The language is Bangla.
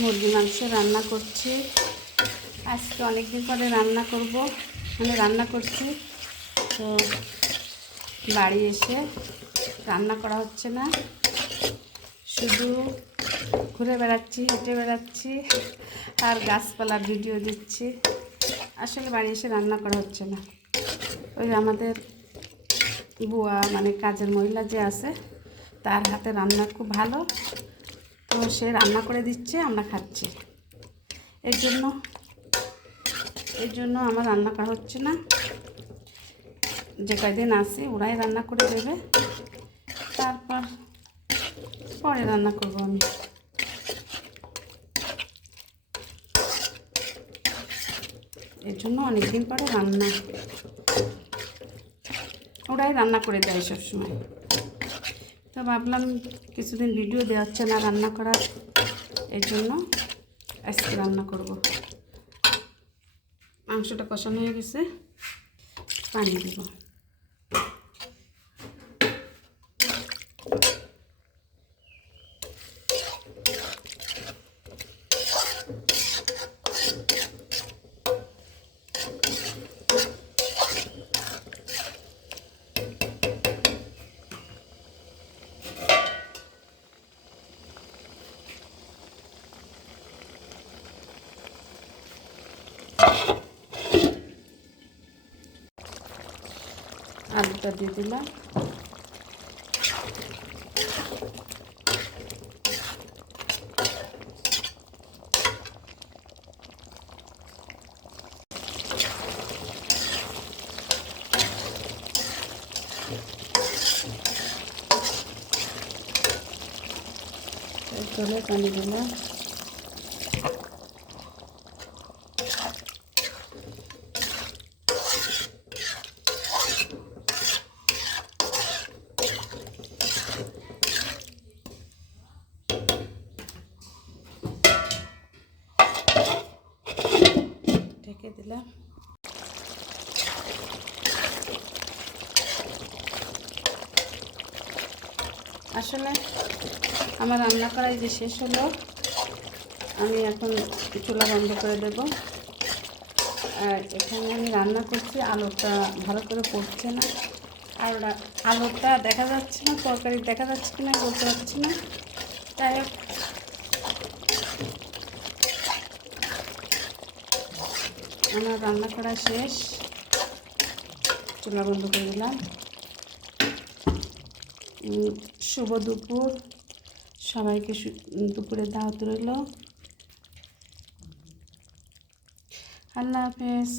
মুরগি মাংস রান্না করছি। আজকে অনেকদিন পরে রান্না করব। মানে রান্না করছি। তো বাড়ি এসে রান্না করা হচ্ছে না। শুধু ঘুরে বেড়াচ্ছি, হেঁটে বেড়াচ্ছি। আর গাছপালার ভিডিও দিচ্ছি। আসলে বাড়ি এসে রান্না করা হচ্ছে না। ওই আমাদের বুয়া মানে কাজের মহিলা যে আছে, তার হাতে রান্না খুব ভালো। তো সে রান্না করে দিচ্ছে, আমরা খাচ্ছি। এর জন্য এর জন্য আমার রান্না করা হচ্ছে না। যে কয়দিন আসি ওরাই রান্না করে দেবে। তারপর পরে রান্না করব আমি। এর জন্য অনেকদিন পরে রান্না ওরাই রান্না করে দেয় সবসময়। তো ভাবলাম কিছুদিন ভিডিও দেওয়া হচ্ছে না রান্না করার, এর জন্য আজকে রান্না করব। মাংসটা কষানো হয়ে গেছে, পানি দিব। আলুটা দিয়ে দিলাম। চলে পানি দিলাম। ঢেকে দিলাম। আসলে আমার রান্না করাই যে শেষ হলো, আমি এখন চুলা বন্ধ করে দেব। আর এখানে আমি রান্না করছি, আলুটা ভালো করে পড়ছে না। আলুটা আলুটা দেখা যাচ্ছে না, তরকারি দেখা যাচ্ছে কি না বলতে পারছি না। তাই আমার রান্না করা শেষ। চুলা বন্ধ করে দিলাম। শুভ দুপুর। সবাইকে দুপুরে দাওয়াত রইল। আল্লাহ হাফেজ।